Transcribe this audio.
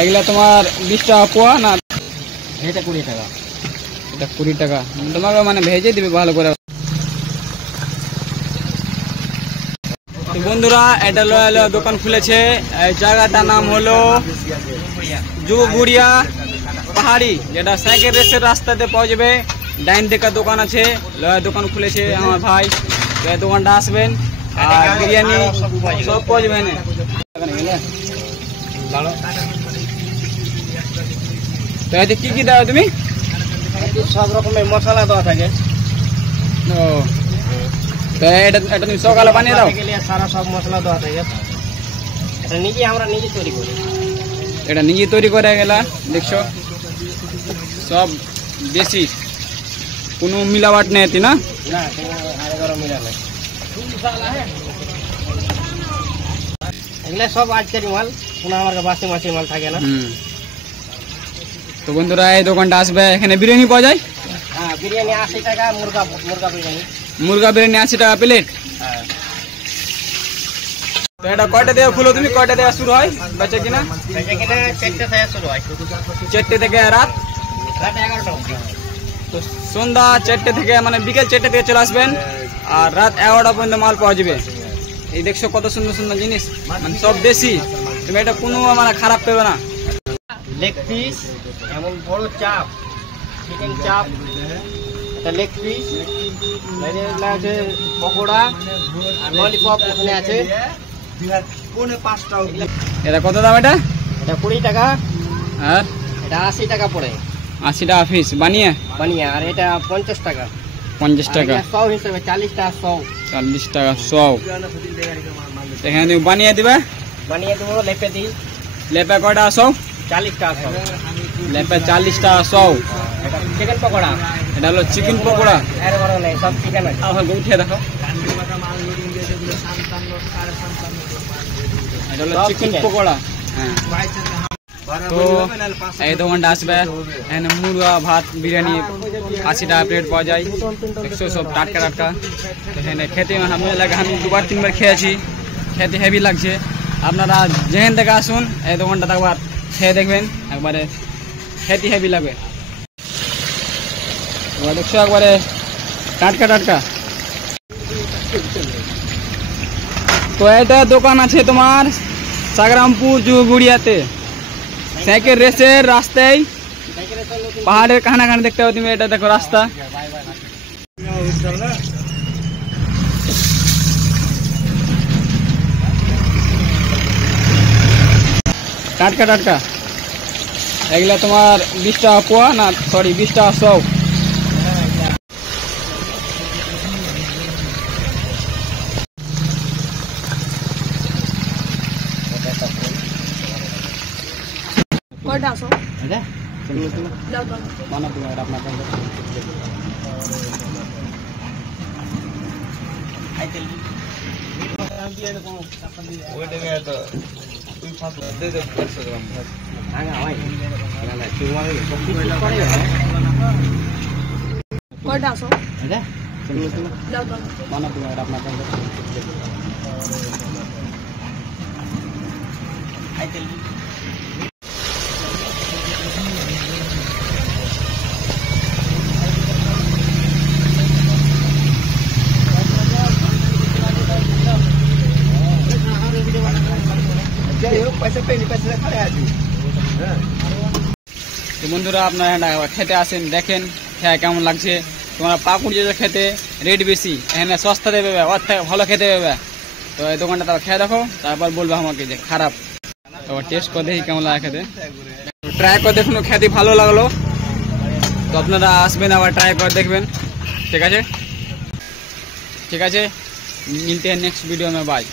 এগুলা তোমার 20 টাকা পোয়া না? এটা 20 টাকা। এটা 20 টাকা। তোমাকে মানে ভেজে দিবে ভালো করে। তো বন্ধুরা এটা দোকান খুলেছে, এই জায়গাটার নাম হলো যুবগুড়িয়া পাহাড়ি, যেটা সাইকেল রেসের রাস্তাতে পাওয়া যাবে। ডাইন থেকে দোকান আছে, দোকান খুলেছে আমার ভাই। দোকানটা আসবেন আর বিরিয়ানি সব পাওয়া যাবে। তো এতে কি কি দাও তুমি? সব রকমের মশলা দেওয়া থাকে। ও তো এটা তুমি সকালে বানিয়ে দাও? সারা সব মশলা দেওয়া থাকে। এটা আমরা নিজে তৈরি করি। এটা নিজে তৈরি করে গেলা, দেখছো সব দেশি, কোনো মিলাওয়াট নেই না? না, কোনো মিলা নেই। এগুলা সব আজকের মাল, কোনো আমার বাসি মাছের মাল থাকে না। তো বন্ধুরা এই দোকানটা আসবে, এখানে বিরিয়ানি পাওয়া যায়। হ্যাঁ, বিরিয়ানি 80 টাকা, মুরগা বিরিয়ানি। মুরগা বিরিয়ানি 80 টাকা প্লেট। হ্যাঁ। তো এটা কয়টা থেকে খুলো তুমি? কয়টা থেকে শুরু হয় বেচা কিনা? 4টা থেকে শুরু হয়। 4টে থেকে রাত 11টা অবধি। তো সন্ধ্যা 4টে থেকে মানে বিকেল 4টে থেকে চলে আসবেন, আর রাত 11টা পর্যন্ত মাল পাওয়া যাবে। এই দেখছো কত সুন্দর সুন্দর জিনিস, মানে সব দেশি। তুমি এটা কোনো মানে খারাপ পেবে না। লেগ পিস, এমন বড় চাপ, চিকেন চাপ, এটা লেগ পিস, আছে পকোড়া আর ললিপপ ওখানে আছে। এটা কত দাম? এটা 20 টাকা, আর এটা 80 টাকা পড়ে 80 টাকা পিস বানিয়ে। আর এটা 50 টাকা। 50 টাকা। 100 হিসেবে 40 টাকা 100। 40 টাকা 100। এখানে তুমি বানিয়ে দিবে? বানিয়ে দেবো, লেপে দিই। লেপে কয়টা 100? 40 টাকা 100। লেপে 40 টাকা 100। এটা চিকেন পকোড়া। এটা হলো চিকেন পকোড়া। এর বড় নেই, সব চিকেন আছে। উঠিয়ে দেখো, এটা হলো চিকেন পকোড়া। হ্যাঁ, তো এই দোকানটা আসবে, এখানে মুরগা ভাত বিরিয়ানি 80 টাকা প্লেট পাওয়া যায়। দেখছো সব টাটকা টাটকা। এখানে খেতে মজা লাগে, আমি 2বার 3বার খেয়েছি, খেতে হেভি লাগছে। আপনারা যেখান থেকে আসুন এই দোকানটা একবার খেয়ে দেখবেন, একবারে খেতে হেভি লাগবে। এবার দেখছো একবারে টাটকা টাটকা। তো এটা দোকান আছে তোমার সাগরামপুর যুবগুড়িয়াতে, সাইকেল রেসের রাস্তায়, পাহাড়ের কানা কানা দেখতে পাবে তুমি। এটা দেখো রাস্তা। টাটকা টাটকা। এগুলা তোমার 20 টাকা পোয়া না, সরি 20 টাকা 100। কয়টা আছো? দাও দাও। মানা তুমি এটা আপনার কাছে। কয়টা আছো? দাও দাও। মানা তুমি এটা আপনার কাছে। তো বন্ধুরা আপনারা খেতে আসেন, দেখেন খেয়ে কেমন লাগছে। তোমরা পাকুড় যেটা খেতে রেট বেশি, এখানে সস্তা দেবে, ওর থেকে ভালো খেতে দেবে। তো এই দোকানটা তারপর খেয়ে দেখো, তারপর বলবে আমাকে যে খারাপ। তারপর টেস্ট করে দেখি কেমন লাগে খেতে। ট্রাই করে দেখুন, খেতে ভালো লাগলো। তো আপনারা আসবেন, আবার ট্রাই করে দেখবেন। ঠিক আছে, ঠিক আছে, মিলতে हैं नेक्स्ट वीडियो में। बाय।